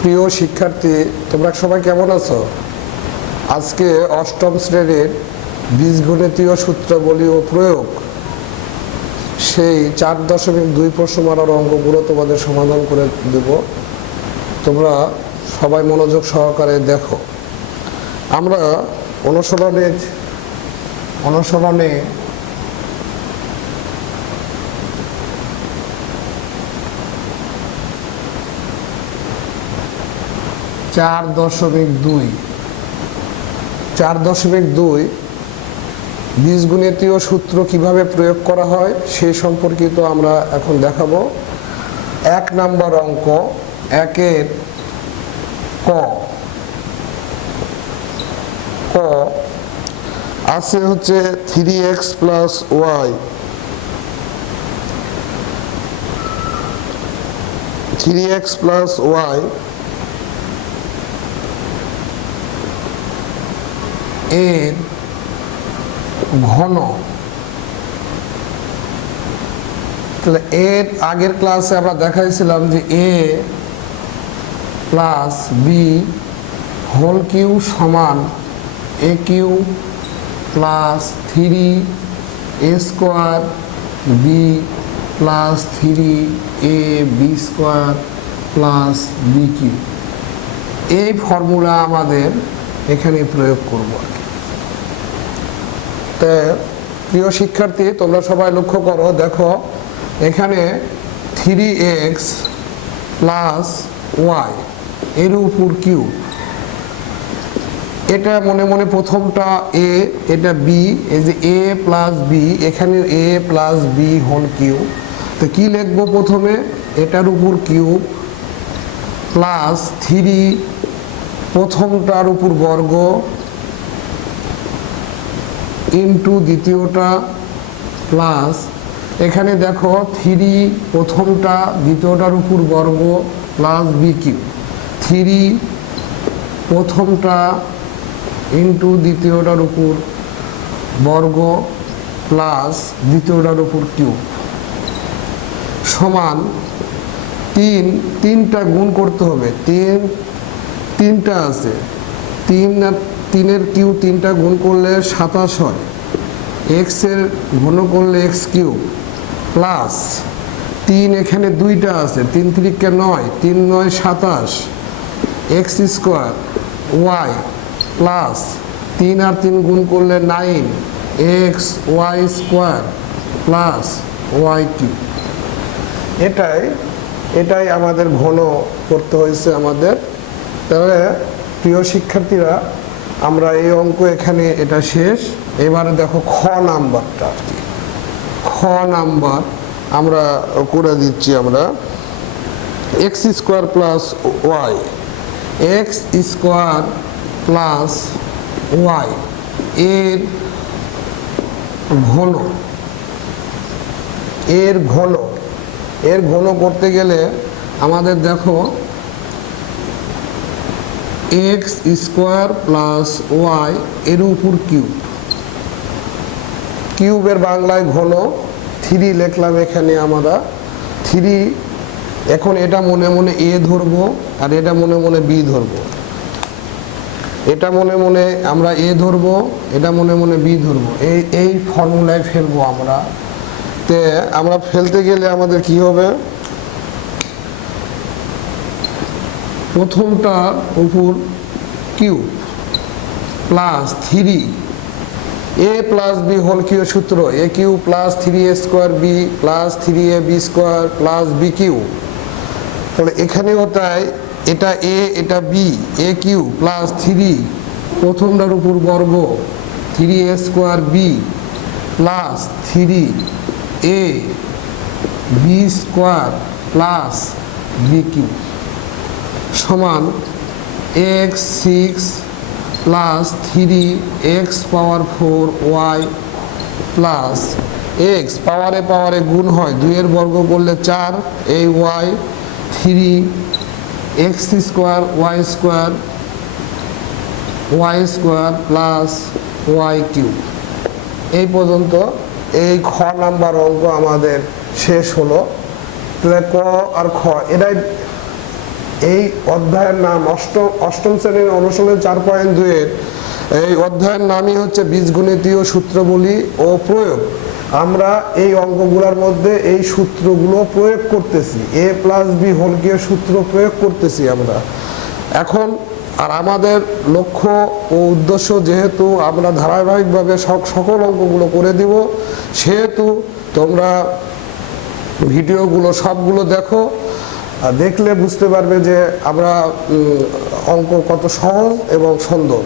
প্রিয় শিক্ষার্থী, তোমরা সবাই কেমন আছো? আজকে অষ্টম শ্রেণীর বীজগণিতীয় সূত্রাবলী ও প্রয়োগ সেই 4.2 প্রশ্নমালার অঙ্কগুলো তোমাদের সমাধান করে দেব। তোমরা সবাই মনোযোগ সহকারে দেখো। আমরা অনুসরণে 4.2 বীজগণিতীয় সূত্র কিভাবে প্রয়োগ করা হয় সেই সম্পর্কিত আমরা এখন দেখাবো। 1 নাম্বার অঙ্ক, 1-এর ক আছে হচ্ছে 3x plus Y, 3x plus y এর ঘন। তাহলে এর আগের ক্লাসে আমরা দেখাইছিলাম যে a plus b whole cube সমান a cube plus 3a square b plus 3ab square plus b cube. এই ফর্মুলা আমাদের এখানে প্রয়োগ করব। তো প্রিয় শিক্ষার্থী, তোমরা সবাই লক্ষ্য করো, দেখো এখানে 3x প্লাস ওয়াই এর উপর কিউ, এটা মনে মনে প্রথমটা a, এটা b, এই যে a প্লাস বি, এখানে a plus b whole cube. তো কি লিখবো? প্রথমে এটার উপর কিউব প্লাস 3 প্রথমটার উপর বর্গ ইন্টু দ্বিতীয়টা প্লাস এখানে দেখো 3 প্রথমটা দ্বিতীয়টার উপর বর্গ প্লাস বি কিউ, 3 প্রথমটা ইন্টু দ্বিতীয়টার উপর বর্গ প্লাস দ্বিতীয়টার উপর কিউব সমান 3টা গুণ করতে হবে। 3টা আছে, 3-এর কিউ 3টা গুণ করলে 27 হয়, এক্সের ঘন করলে এক্স কিউব প্লাস 3 এখানে 2টা আছে, 3-3 9, 3-9 27, এক্স স্কোয়ার ওয়াই প্লাস 3 আর 3 গুণ করলে 9 x y square plus y cube. এটাই আমাদের ঘন করতে হয়েছে আমাদের। তাহলে প্রিয় শিক্ষার্থীরা, আমরা এই অঙ্ক এখানে এটা শেষ। এবারে দেখো খ নাম্বারটা, খ নাম্বার আমরা করে দিচ্ছি। আমরা x square plus y, x square plus y এর ঘন করতে গেলে আমাদের দেখো এক্স স্কোয়ার প্লাস ওয়াই এর উপর কিউবের বাংলায় ঘন 3 লিখলাম এখানে আমরা 3। এখন এটা মনে মনে এ ধরবো আর এটা মনে মনে বি ধরবো, এটা মনে মনে আমরা এ ধরবো, এটা মনে মনে বি ধরবো, এই ফর্মুলায় ফেলবো আমরা। তে আমরা ফেলতে গেলে আমাদের কি হবে? প্রথমটার উপর cube plus 3 a plus b whole cube সূত্র a cube plus 3a square b plus 3ab square plus b cube. তাহলে এখানেও তাই, এটা a এটা b, a কিউ প্লাস 3 প্রথমটার উপর বর্গ 3a square b plus 3a b square plus b cube সমান x 6 plus 3x power 4 y plus x পাওয়ারে গুণ হয়, 2-এর বর্গ করলে 4, এই y 3x square y square plus y cube. এই পর্যন্ত এই খ নাম্বার অঙ্ক আমাদের শেষ হলো। তাহলে ক আর খ এই অধ্যায়ের নাম অষ্টম শ্রেণীর অনুশীলন 4.2 এর এই অধ্যায়ের নামই হচ্ছে বীজগণিতীয় সূত্রাবলী ও প্রয়োগ। আমরা এই অঙ্কগুলোর মধ্যে এই সূত্রগুলো প্রয়োগ করতেছি, a প্লাস বি হোল কিউবের সূত্র প্রয়োগ করতেছি আমরা এখন। আর আমাদের লক্ষ্য ও উদ্দেশ্য, যেহেতু আমরা ধারাবাহিকভাবে সকল অঙ্কগুলো করে দিব, সেহেতু তোমরা ভিডিওগুলো সবগুলো দেখো, দেখলে বুঝতে পারবে যে আমরা অঙ্ক কত সহজ এবং সুন্দর।